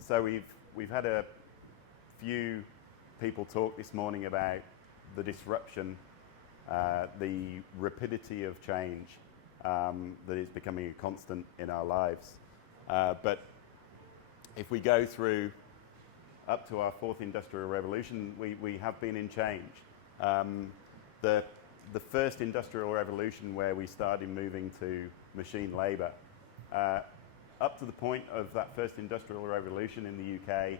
So we've had a few people talk this morning about the disruption, the rapidity of change that is becoming a constant in our lives. But if we go through up to our fourth industrial revolution, we have been in change. The first industrial revolution, where we started moving to machine labour, up to the point of that first industrial revolution in the UK,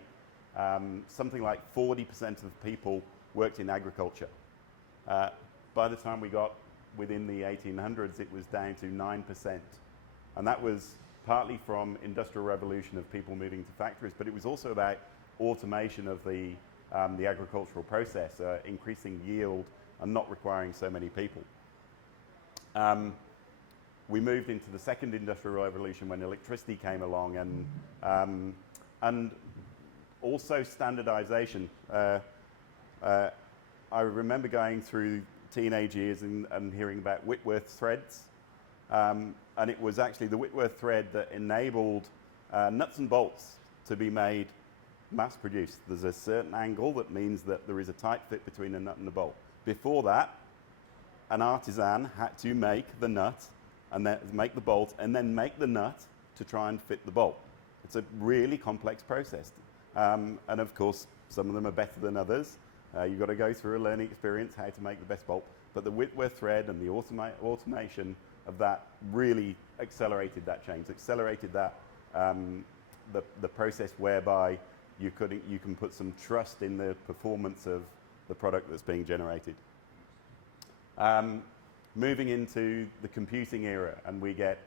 something like 40% of people worked in agriculture. By the time we got within the 1800s, it was down to 9%. And that was partly from industrial revolution of people moving to factories, but it was also about automation of the agricultural process, increasing yield and not requiring so many people. We moved into the second industrial revolution when electricity came along, and also standardization. I remember going through teenage years and hearing about Whitworth threads, and it was actually the Whitworth thread that enabled nuts and bolts to be made mass-produced. There's a certain angle that means that there is a tight fit between a nut and a bolt. Before that, an artisan had to make the nut and then make the bolt and then make the nut to try and fit the bolt. It's a really complex process. And of course, some of them are better than others. You've got to go through a learning experience how to make the best bolt. But the Whitworth thread and the automation of that really accelerated that change, accelerated that the process whereby you can put some trust in the performance of the product that's being generated. Moving into the computing era, and we get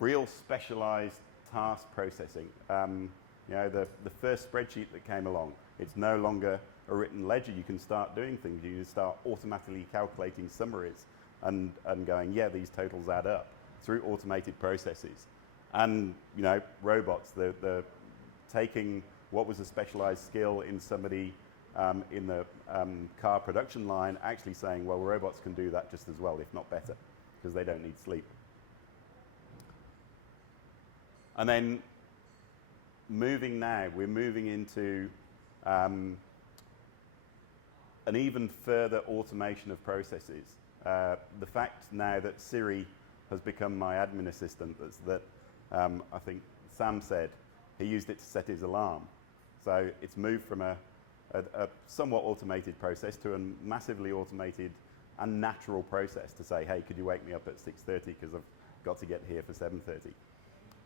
real specialized task processing. The first spreadsheet that came along, it's no longer a written ledger. You can start doing things. You can start automatically calculating summaries and going, yeah, these totals add up through automated processes. And robots, the taking what was a specialized skill in somebody in the car production line, actually saying, well, robots can do that just as well, if not better, because they don't need sleep. And then we're moving into an even further automation of processes. The fact now that Siri has become my admin assistant, that I think Sam said he used it to set his alarm. So it's moved from a somewhat automated process to a massively automated and natural process to say, hey, could you wake me up at 6:30 because I've got to get here for 7:30.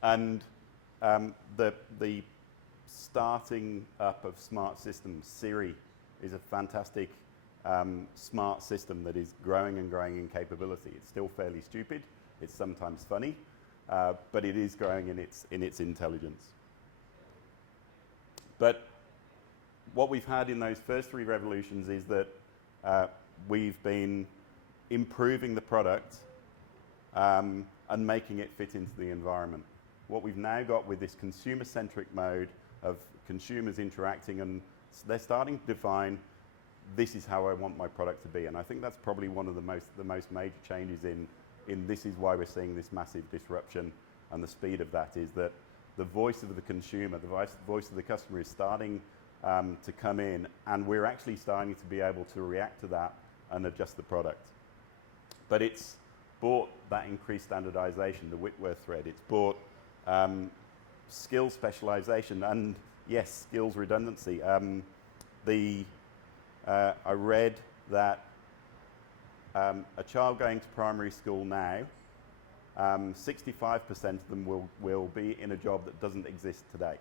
And the starting up of smart systems, Siri is a fantastic smart system that is growing and growing in capability. It's still fairly stupid. It's sometimes funny, but it is growing in its intelligence. But what we've had in those first three revolutions is that we've been improving the product and making it fit into the environment. What we've now got with this consumer-centric mode of consumers interacting, and they're starting to define, this is how I want my product to be. And I think that's probably one of the most major changes in this is why we're seeing this massive disruption, and the speed of that is that the voice of the consumer, the voice of the customer is starting to come in, and we're actually starting to be able to react to that and adjust the product. But it's brought that increased standardization, the Whitworth thread. It's brought skill specialization and, yes, skills redundancy. I read that a child going to primary school now, 65% of them will be in a job that doesn't exist today.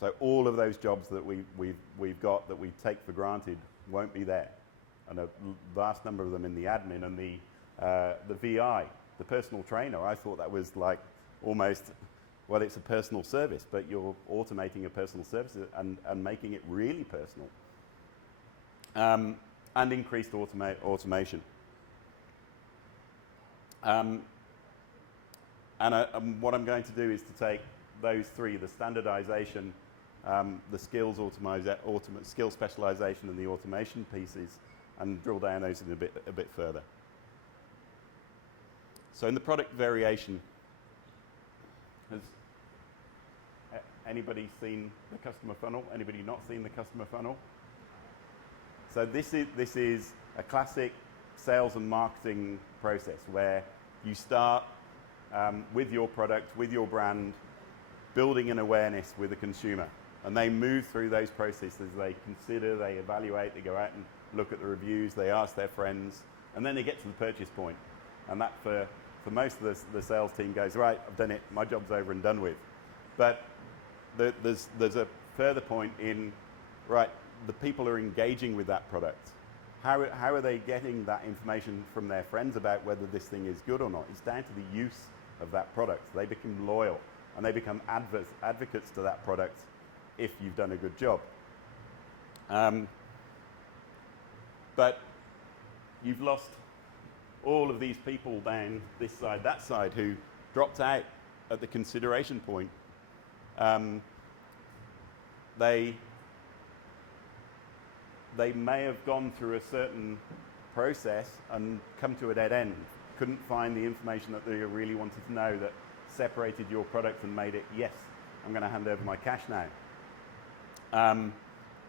So all of those jobs that we've got that we take for granted won't be there, and a vast number of them in the admin and the VI, the personal trainer. I thought that was like almost, well, it's a personal service, but you're automating a personal service and making it really personal, and increased automation. And what I'm going to do is to take those three, the standardization, the skills skill specialization, and the automation pieces, and drill down those in a bit further. So in the product variation, has anybody seen the customer funnel? Anybody not seen the customer funnel? So this is a classic sales and marketing process where you start with your product, with your brand, building an awareness with the consumer. And they move through those processes. They consider, they evaluate, they go out and look at the reviews, they ask their friends, and then they get to the purchase point. And that for most of the sales team goes, right, I've done it, my job's over and done with. But there's a further point in, right, the people are engaging with that product. How are they getting that information from their friends about whether this thing is good or not? It's down to the use of that product. They become loyal and they become advocates to that product if you've done a good job. But you've lost all of these people down this side, that side, who dropped out at the consideration point. They may have gone through a certain process and come to a dead end. Couldn't find the information that they really wanted to know that separated your product and made it, yes, I'm going to hand over my cash now.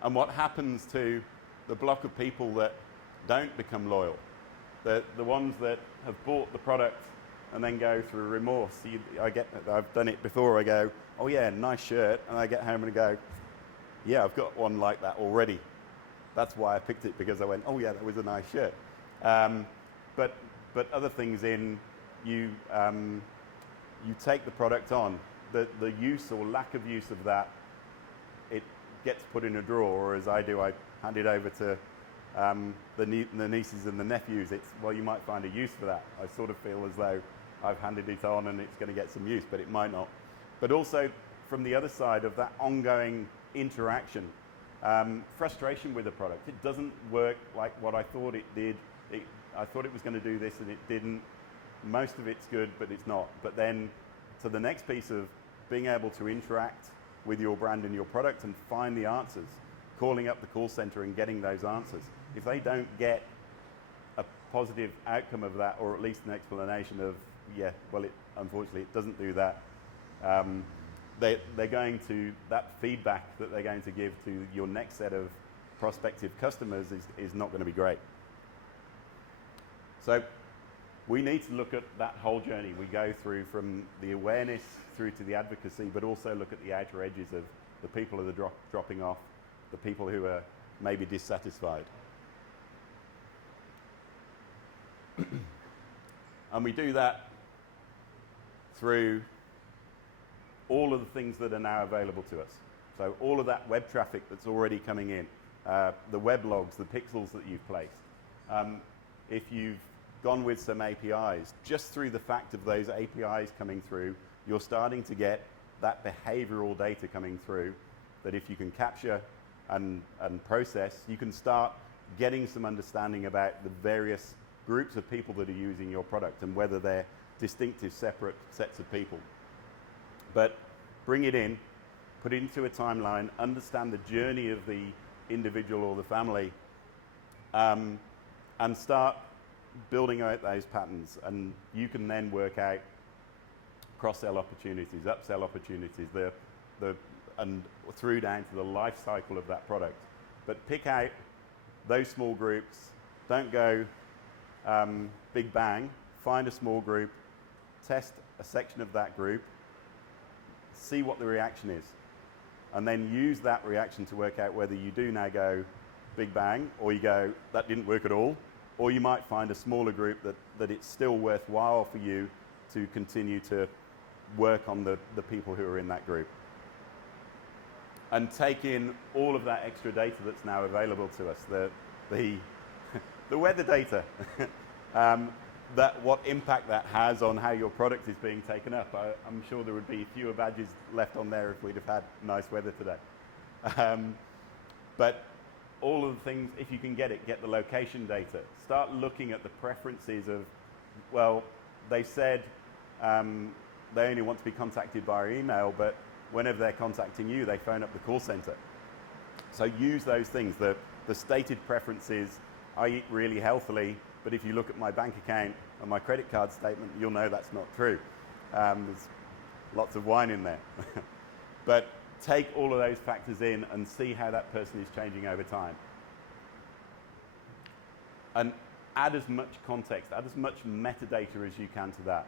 And what happens to the block of people that don't become loyal? The ones that have bought the product and then go through remorse. I've done it before. I go, oh yeah, nice shirt, and I get home and I go, yeah, I've got one like that already. That's why I picked it, because I went, oh yeah, that was a nice shirt. But other things in you take the product on, the use or lack of use of that, it gets put in a drawer, or as I do, I hand it over to the nieces and the nephews. It's, well, you might find a use for that. I sort of feel as though I've handed it on and it's going to get some use, but it might not. But also from the other side of that ongoing interaction, frustration with the product. It doesn't work like what I thought it did. I thought it was going to do this and it didn't. Most of it's good, but it's not. But then to the next piece of being able to interact with your brand and your product and find the answers, calling up the call center and getting those answers. If they don't get a positive outcome of that, or at least an explanation of, yeah, well, unfortunately it doesn't do that, they're going to, that feedback that they're going to give to your next set of prospective customers is not going to be great. So we need to look at that whole journey. We go through from the awareness through to the advocacy, but also look at the outer edges of the people who are dropping off, the people who are maybe dissatisfied. And we do that through all of the things that are now available to us. So all of that web traffic that's already coming in, the web logs, the pixels that you've placed. If you've gone with some APIs, just through the fact of those APIs coming through, you're starting to get that behavioral data coming through that if you can capture and process, you can start getting some understanding about the various groups of people that are using your product and whether they're distinctive, separate sets of people. But bring it in, put it into a timeline, understand the journey of the individual or the family, and start building out those patterns. And you can then work out cross-sell opportunities, upsell opportunities, and through down to the life cycle of that product. But pick out those small groups. Don't go big bang. Find a small group, test a section of that group, see what the reaction is, and then use that reaction to work out whether you do now go big bang, or you go, that didn't work at all, or you might find a smaller group that it's still worthwhile for you to continue to work on the people who are in that group. And take in all of that extra data that's now available to us, the weather data, what impact that has on how your product is being taken up. I'm sure there would be fewer badges left on there if we'd have had nice weather today. But all of the things, if you can get the location data. Start looking at the preferences of, well, they said they only want to be contacted via email, but whenever they're contacting you, they phone up the call center. So use those things, the stated preferences. I eat really healthily, but if you look at my bank account on my credit card statement, you'll know that's not true. There's lots of wine in there. But take all of those factors in and see how that person is changing over time. And add as much context, add as much metadata as you can to that.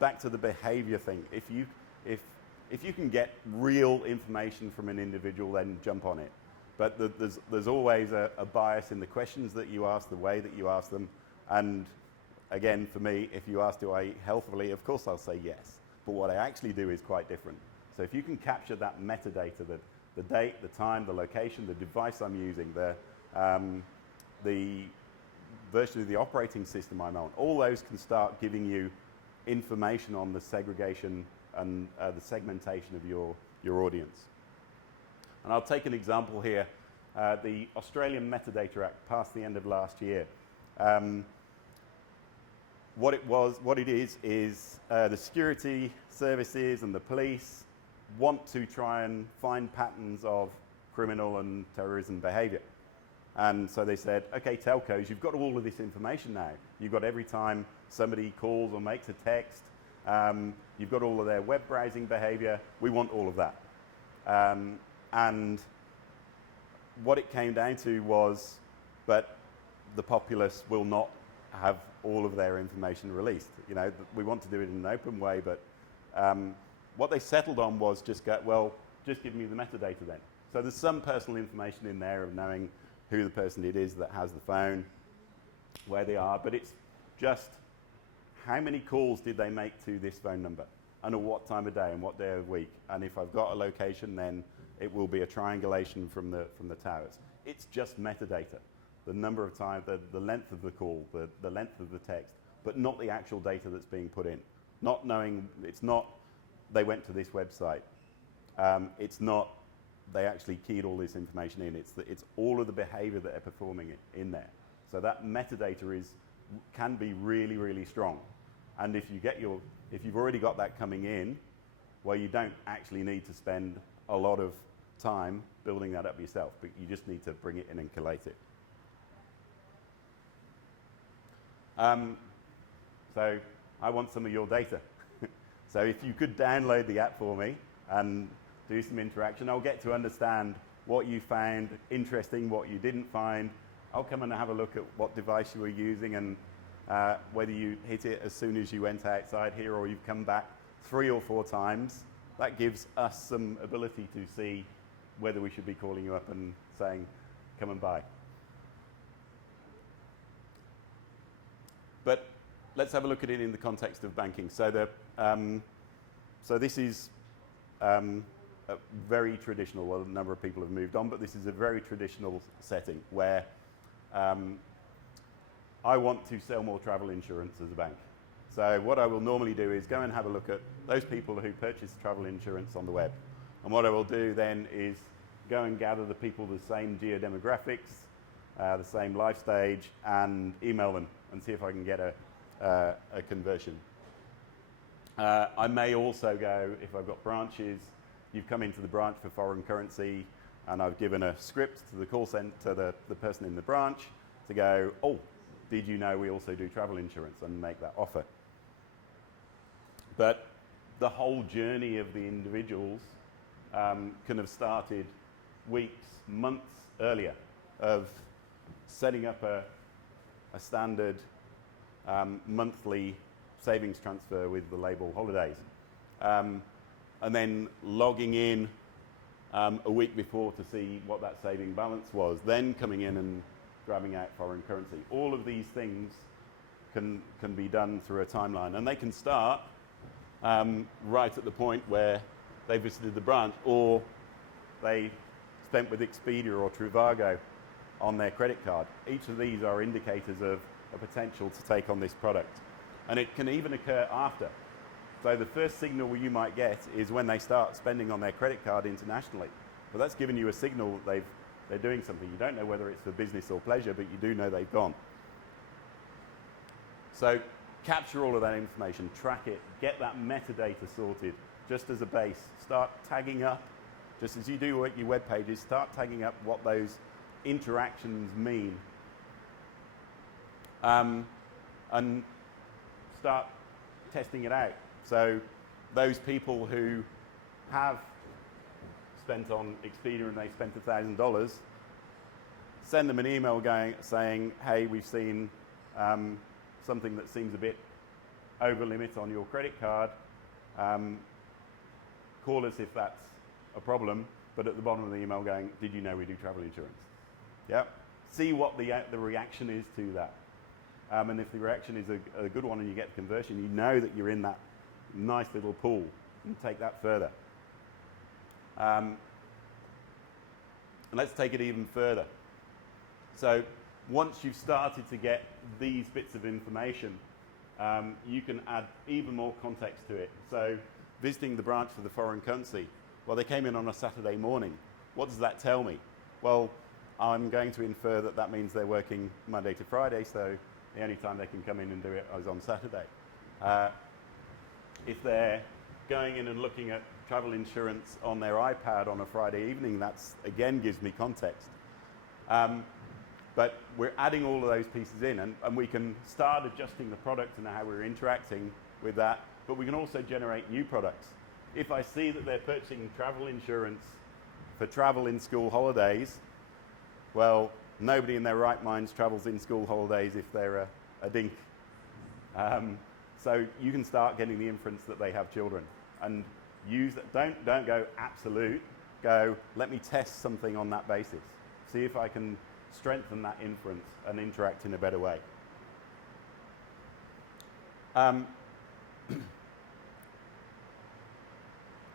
Back to the behavior thing. If you can get real information from an individual, then jump on it. But there's always a bias in the questions that you ask, the way that you ask them. And again, for me, if you ask, do I eat healthily, of course I'll say yes. But what I actually do is quite different. So if you can capture that metadata, the date, the time, the location, the device I'm using, the version of the operating system I'm on, all those can start giving you information on the segregation and the segmentation of your audience. And I'll take an example here. The Australian Metadata Act passed the end of last year. What it is the security services and the police want to try and find patterns of criminal and terrorism behavior. And so they said, okay, telcos, you've got all of this information now. You've got every time somebody calls or makes a text, you've got all of their web browsing behavior. We want all of that. And what it came down to was, but the populace will not have all of their information released. You know, we want to do it in an open way, but what they settled on was just give me the metadata then. So there's some personal information in there of knowing who the person it is that has the phone, where they are, but it's just how many calls did they make to this phone number, and at what time of day and what day of the week. And if I've got a location, then it will be a triangulation from the towers. It's just metadata, the number of times, the length of the call, the length of the text, but not the actual data that's being put in. Not knowing, it's not they went to this website. It's not they actually keyed all this information in. It's all of the behavior that they're performing in there. So that metadata can be really, really strong. And if you've already got that coming in, well, you don't actually need to spend a lot of time building that up yourself, but you just need to bring it in and collate it. So I want some of your data. So if you could download the app for me and do some interaction, I'll get to understand what you found interesting, what you didn't find. I'll come and have a look at what device you were using and whether you hit it as soon as you went outside here or you've come back 3 or 4 times. That gives us some ability to see whether we should be calling you up and saying, come and buy. But let's have a look at it in the context of banking. So this is very traditional. Well, a number of people have moved on, but this is a very traditional setting where I want to sell more travel insurance as a bank. So what I will normally do is go and have a look at those people who purchase travel insurance on the web. And what I will do then is go and gather the people with the same geodemographics, the same life stage, and email them and see if I can get a conversion. I may also go, if I've got branches, you've come into the branch for foreign currency, and I've given a script to the call center, to the person in the branch, to go, oh, did you know we also do travel insurance, and make that offer. But the whole journey of the individuals can have started weeks, months earlier of setting up a standard monthly savings transfer with the label holidays. And then logging in a week before to see what that saving balance was, then coming in and grabbing out foreign currency. All of these things can be done through a timeline, and they can start right at the point where they visited the branch or they spent with Expedia or Trivago on their credit card. Each of these are indicators of a potential to take on this product. And it can even occur after. So the first signal you might get is when they start spending on their credit card internationally. But that's giving you a signal that they're doing something. You don't know whether it's for business or pleasure, but you do know they've gone. So capture all of that information, track it, get that metadata sorted just as a base. Start tagging up, just as you do at your web pages, start tagging up what those interactions mean. and start testing it out. So those people who have spent on Expedia and they spent $1,000, send them an email saying, hey, we've seen something that seems a bit over limit on your credit card. Call us if that's a problem, but at the bottom of the email going, did you know we do travel insurance? Yep. See what the reaction is to that. And if the reaction is a good one and you get the conversion, you know that you're in that nice little pool and take that further. And let's take it even further. So once you've started to get these bits of information, you can add even more context to it. So visiting the branch for the foreign currency, well, they came in on a Saturday morning. What does that tell me? Well, I'm going to infer that that means they're working Monday to Friday, so the only time they can come in and do it is on Saturday. If they're going in and looking at travel insurance on their iPad on a Friday evening, that's again gives me context. But we're adding all of those pieces in, and we can start adjusting the product and how we're interacting with that, but we can also generate new products. If I see that they're purchasing travel insurance for travel in school holidays, well, nobody in their right minds travels in school holidays if they're a dink. So you can start getting the inference that they have children, and use that. Don't go absolute. Go, let me test something on that basis. See if I can strengthen that inference and interact in a better way.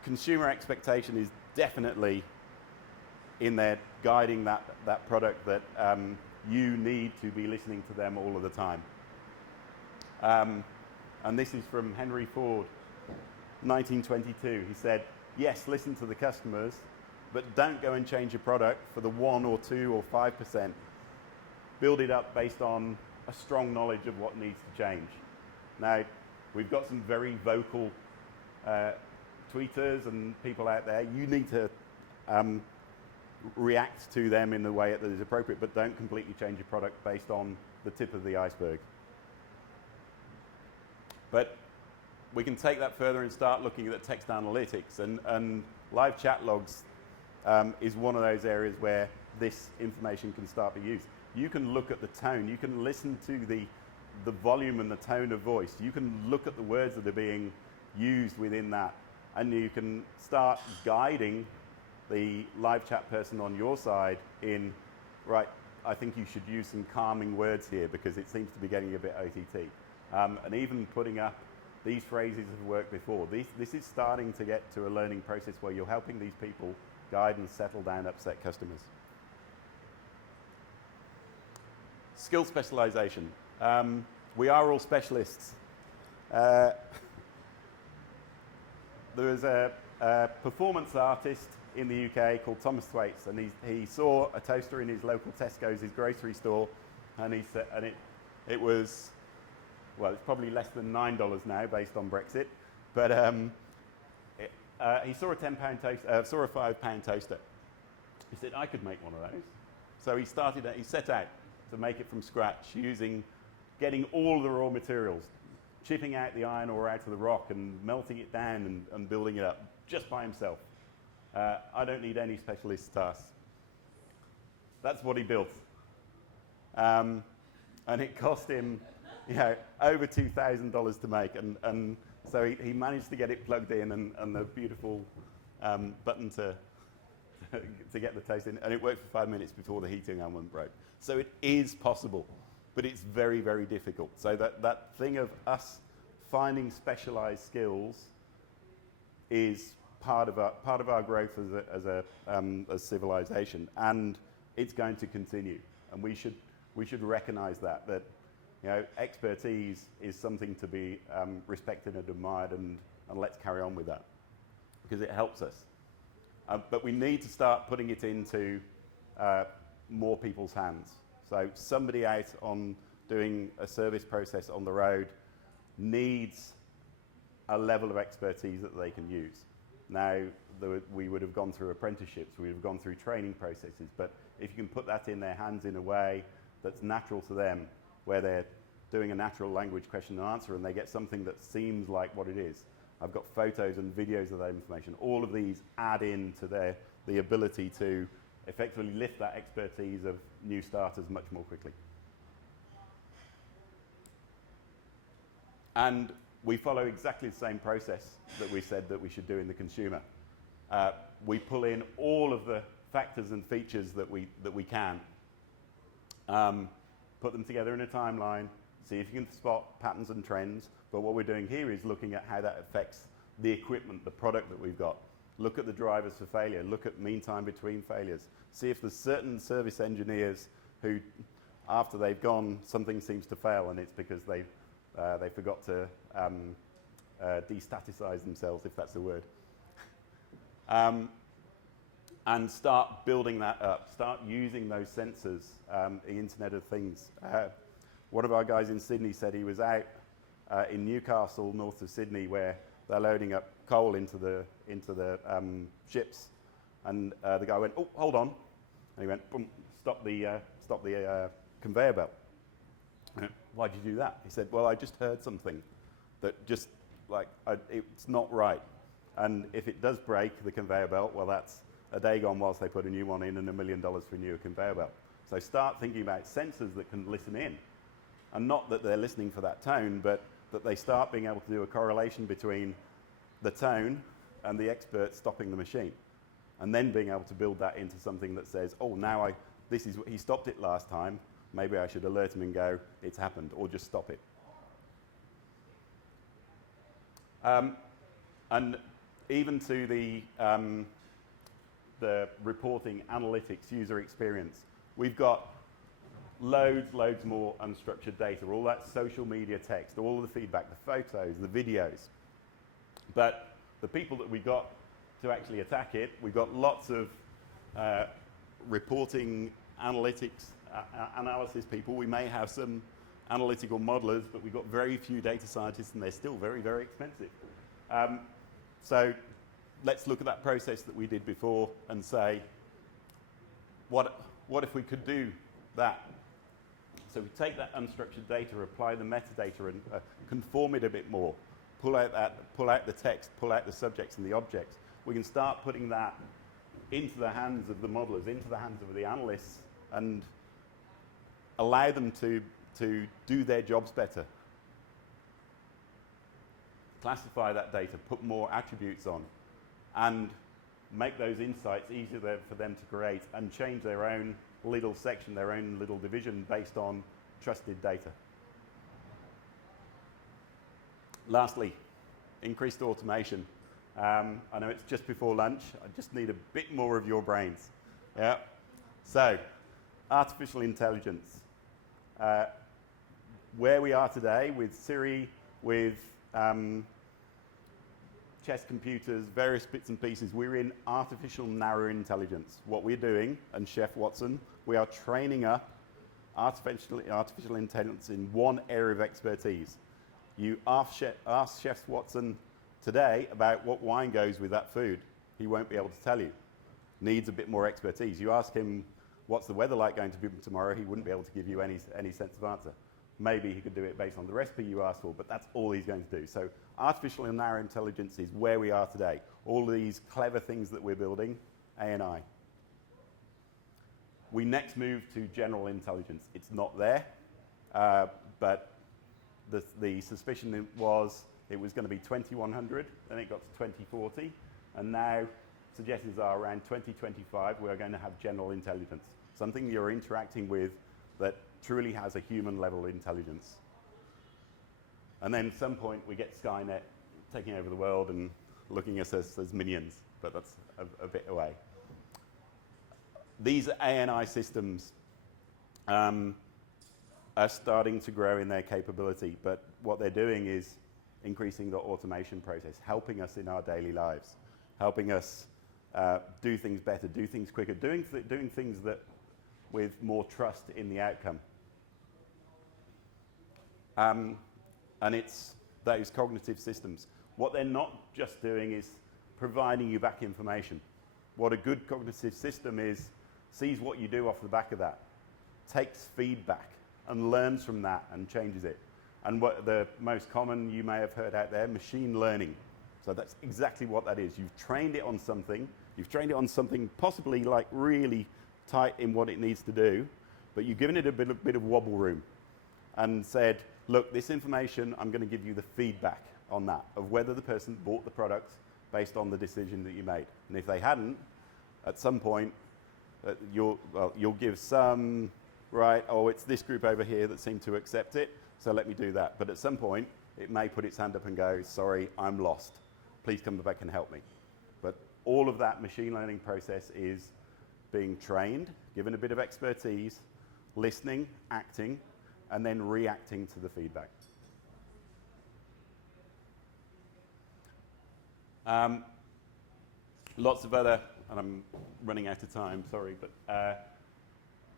Consumer expectation is definitely in there guiding that product, that you need to be listening to them all of the time. And this is from Henry Ford, 1922. He said, yes, listen to the customers, but don't go and change your product for the 1 or 2 or 5%. Build it up based on a strong knowledge of what needs to change. Now, we've got some very vocal tweeters and people out there. You need to react to them in the way that is appropriate, but don't completely change your product based on the tip of the iceberg. But we can take that further and start looking at text analytics, and live chat logs is one of those areas where this information can start to be used. You can look at the tone, you can listen to the volume and the tone of voice, you can look at the words that are being used within that, and you can start guiding the live chat person on your side in, right, I think you should use some calming words here because it seems to be getting a bit OTT. And even putting up these phrases have worked before. This is starting to get to a learning process where you're helping these people guide and settle down upset customers. Skill specialization. We are all specialists. There was a performance artist in the UK called Thomas Thwaites, and he saw a toaster in his local Tesco's, his grocery store, and he said, and it was, well, it's probably less than $9 now based on Brexit, but he saw a £10 toaster, saw a £5 toaster. He said, I could make one of those. So he set out to make it from scratch, getting all the raw materials, chipping out the iron ore out of the rock and melting it down and building it up just by himself. I don't need any specialist tasks. That's what he built. And it cost him over $2,000 to make. And so he managed to get it plugged in and the beautiful button to get the toast in. And it worked for 5 minutes before the heating element broke. So it is possible, but it's very, very difficult. So that thing of us finding specialized skills is part of our growth as civilization, and it's going to continue. And we should recognize that expertise is something to be respected and admired, and let's carry on with that because it helps us. But we need to start putting it into more people's hands. So somebody out on doing a service process on the road needs a level of expertise that they can use. Now, we would have gone through apprenticeships, we would have gone through training processes, but if you can put that in their hands in a way that's natural to them, where they're doing a natural language question and answer, and they get something that seems like what it is. I've got photos and videos of that information. All of these add in to the ability to effectively lift that expertise of new starters much more quickly. And we follow exactly the same process that we said that we should do in the consumer. We pull in all of the factors and features that we can, put them together in a timeline, see if you can spot patterns and trends. But what we're doing here is looking at how that affects the equipment, the product that we've got. Look at the drivers for failure. Look at mean time between failures. See if there's certain service engineers who, after they've gone, something seems to fail, and it's because they forgot to destaticize themselves, if that's the word. And start building that up. Start using those sensors, the Internet of Things. One of our guys in Sydney said he was out in Newcastle, north of Sydney, where they're loading up coal into the ships, and the guy went, "Oh, hold on," and he went, "Boom! Stop the conveyor belt." "Why'd you do that?" He said, "Well, I just heard something that just it's not right, and if it does break the conveyor belt, well, that's a day gone whilst they put a new one in and $1 million for a new conveyor belt." So start thinking about sensors that can listen in, and not that they're listening for that tone, but that they start being able to do a correlation between the tone and the expert stopping the machine, and then being able to build that into something that says, "Oh, now he stopped it last time. Maybe I should alert him and go, it's happened," or just stop it. And even to the reporting, analytics, user experience, we've got loads more unstructured data, all that social media text, all of the feedback, the photos, the videos. But the people that we got to actually attack it, we've got lots of reporting, analytics, analysis people. We may have some analytical modelers, but we've got very few data scientists, and they're still very, very expensive. So let's look at that process that we did before and say, what if we could do that? So we take that unstructured data, apply the metadata, and conform it a bit more. Pull out the text, pull out the subjects and the objects. We can start putting that into the hands of the modelers, into the hands of the analysts, and allow them to do their jobs better. Classify that data, put more attributes on, and make those insights easier for them to create and change their own little section, their own little division based on trusted data. Lastly, increased automation. I know it's just before lunch. I just need a bit more of your brains. Yeah. So, artificial intelligence. Where we are today with Siri, with chess computers, various bits and pieces, we're in artificial narrow intelligence. What we're doing, and Chef Watson, we are training up artificial intelligence in one area of expertise. You ask Chef Watson today about what wine goes with that food, he won't be able to tell you. Needs a bit more expertise. You ask him what's the weather like going to be tomorrow, he wouldn't be able to give you any sense of answer. Maybe he could do it based on the recipe you asked for, but that's all he's going to do. So artificial and narrow intelligence is where we are today. All of these clever things that we're building, AI. We next move to general intelligence. It's not there, but the suspicion was it was going to be 2100, then it got to 2040, and now suggestions are around 2025 we are going to have general intelligence, something you're interacting with that truly has a human level intelligence. And then at some point we get Skynet taking over the world and looking at us as minions, but that's a bit away. These ANI systems are starting to grow in their capability, but what they're doing is increasing the automation process, helping us in our daily lives, helping us do things better, do things quicker, doing things that with more trust in the outcome. And it's those cognitive systems. What they're not just doing is providing you back information. What a good cognitive system is, sees what you do off the back of that, takes feedback, and learns from that and changes it. And what the most common you may have heard out there, machine learning. So that's exactly what that is. You've trained it on something. You've trained it on something possibly like really tight in what it needs to do, but you've given it a bit of wobble room and said, look, this information, I'm going to give you the feedback on that, of whether the person bought the product based on the decision that you made. And if they hadn't, at some point, you'll give some, right, oh, it's this group over here that seem to accept it, so let me do that. But at some point, it may put its hand up and go, sorry, I'm lost. Please come back and help me. But all of that machine learning process is being trained, given a bit of expertise, listening, acting, and then reacting to the feedback. Lots of other, and I'm running out of time, sorry, but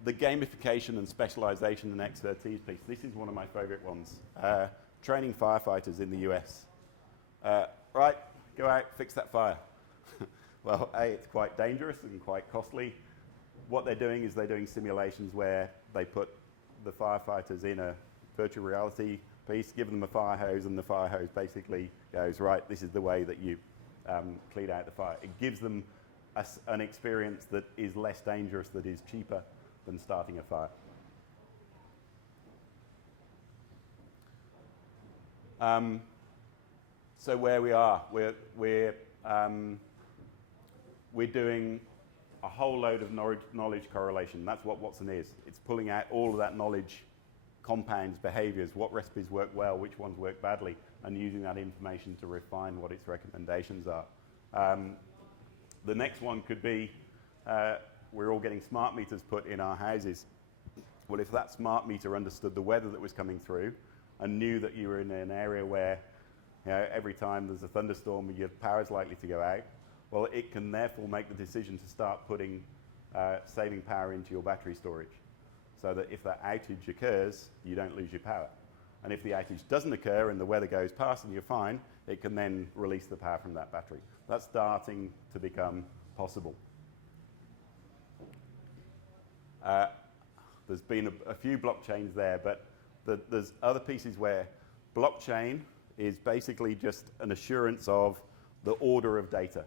the gamification and specialization and expertise piece. This is one of my favorite ones. Training firefighters in the US. Right, go out, fix that fire. Well, A, it's quite dangerous and quite costly. What they're doing is they're doing simulations where they put the firefighters in a virtual reality piece, give them a fire hose, and the fire hose basically goes, right, this is the way that you clean out the fire. It gives them an experience that is less dangerous, that is cheaper than starting a fire. So where we are, we're doing a whole load of knowledge correlation. That's what Watson is. It's pulling out all of that knowledge, compounds, behaviors, what recipes work well, which ones work badly, and using that information to refine what its recommendations are. The next one could be, we're all getting smart meters put in our houses. Well, if that smart meter understood the weather that was coming through and knew that you were in an area where, you know, every time there's a thunderstorm your power's likely to go out, well, it can therefore make the decision to start putting saving power into your battery storage, so that if that outage occurs, you don't lose your power. And if the outage doesn't occur and the weather goes past and you're fine, it can then release the power from that battery. That's starting to become possible. There's been a few blockchains there, but there's other pieces where blockchain is basically just an assurance of the order of data.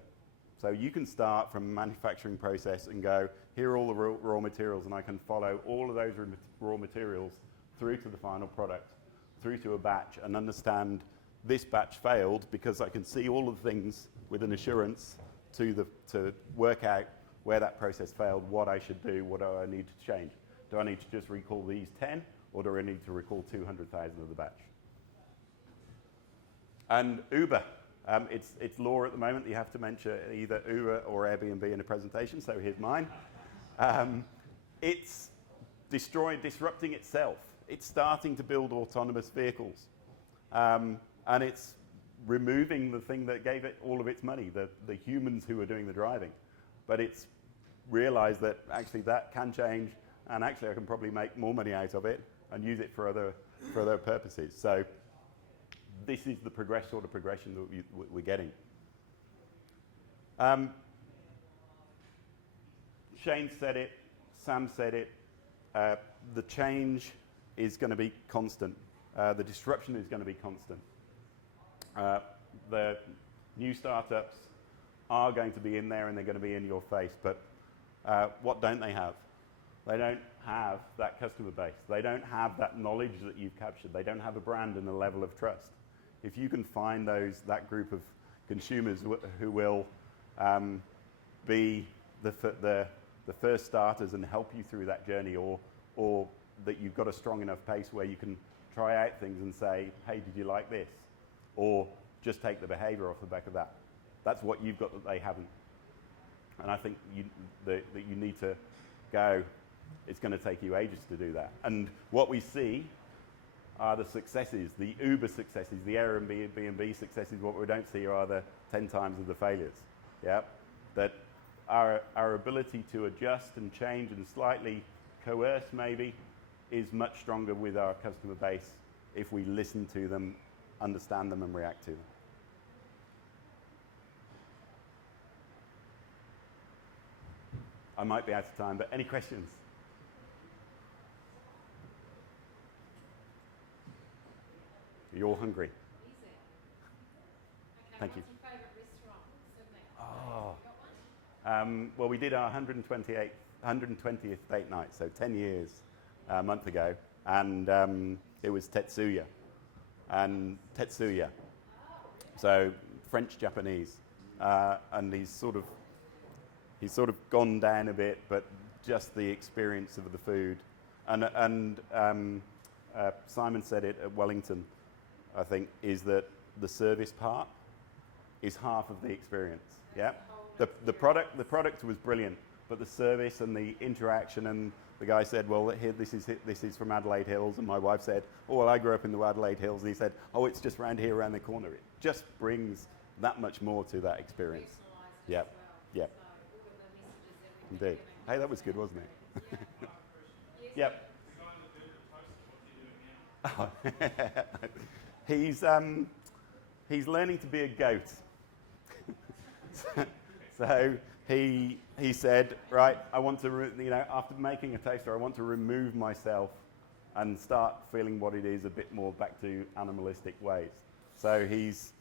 So you can start from a manufacturing process and go, here are all the raw materials, and I can follow all of those raw materials through to the final product, through to a batch, and understand this batch failed because I can see all of the things with an assurance to work out where that process failed, what I should do, what do I need to change. Do I need to just recall these 10, or do I need to recall 200,000 of the batch? And Uber. It's law at the moment that you have to mention either Uber or Airbnb in a presentation, so here's mine. It's disrupting itself. It's starting to build autonomous vehicles. And it's removing the thing that gave it all of its money, the humans who are doing the driving. But it's realized that actually that can change, and actually I can probably make more money out of it and use it for other purposes. So this is the sort of progression that we're getting. Shane said it, Sam said it, the change is going to be constant. The disruption is going to be constant. The new startups are going to be in there and they're going to be in your face, but what don't they have? They don't have that customer base. They don't have that knowledge that you've captured. They don't have a brand and a level of trust. If you can find that group of consumers who will be the first starters and help you through that journey, or that you've got a strong enough pace where you can try out things and say, hey, did you like this? Or just take the behavior off the back of that. That's what you've got that they haven't. And I think that you need to go, it's going to take you ages to do that. And what we see are the successes, the Uber successes, the Airbnb successes. What we don't see are the 10 times of the failures. Yeah? That our ability to adjust and change and slightly coerce maybe is much stronger with our customer base if we listen to them, understand them, and react to them. I might be out of time, but any questions? You're all hungry. Easy. Okay, Thank you. what's your favourite restaurant in Sydney? Oh. You got one? Well, we did our 120th date night, so 10 years a month ago, and it was Tetsuya. And Tetsuya, so French-Japanese, and he's sort of gone down a bit, but just the experience of the food, and Simon said it at Wellington, I think, is that the service part is half of the experience. Yeah, the product was brilliant, but the service and the interaction, and the guy said, well, here, this is from Adelaide Hills, and my wife said, oh, well, I grew up in the Adelaide Hills, and he said, oh, it's just around here, around the corner. It just brings that much more to that experience. Yep, yep. Indeed. Hey, that was good, wasn't it? Yep. He's learning to be a goat. So he said, right, I want to, after making a toaster, I want to remove myself and start feeling what it is a bit more back to animalistic ways. So he's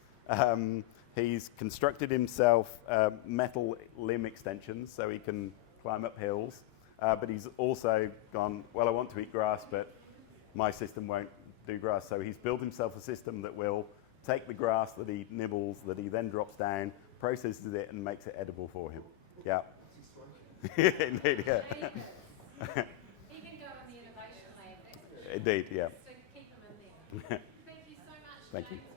constructed himself metal limb extensions so he can climb up hills, but he's also gone, well, I want to eat grass, but my system won't do grass. So he's built himself a system that will take the grass that he nibbles, that he then drops down, processes it, and makes it edible for him. Yeah. Indeed, yeah. He can go in the innovation lab. Indeed, yeah. So keep him in there. Thank you so much. Thank you. James.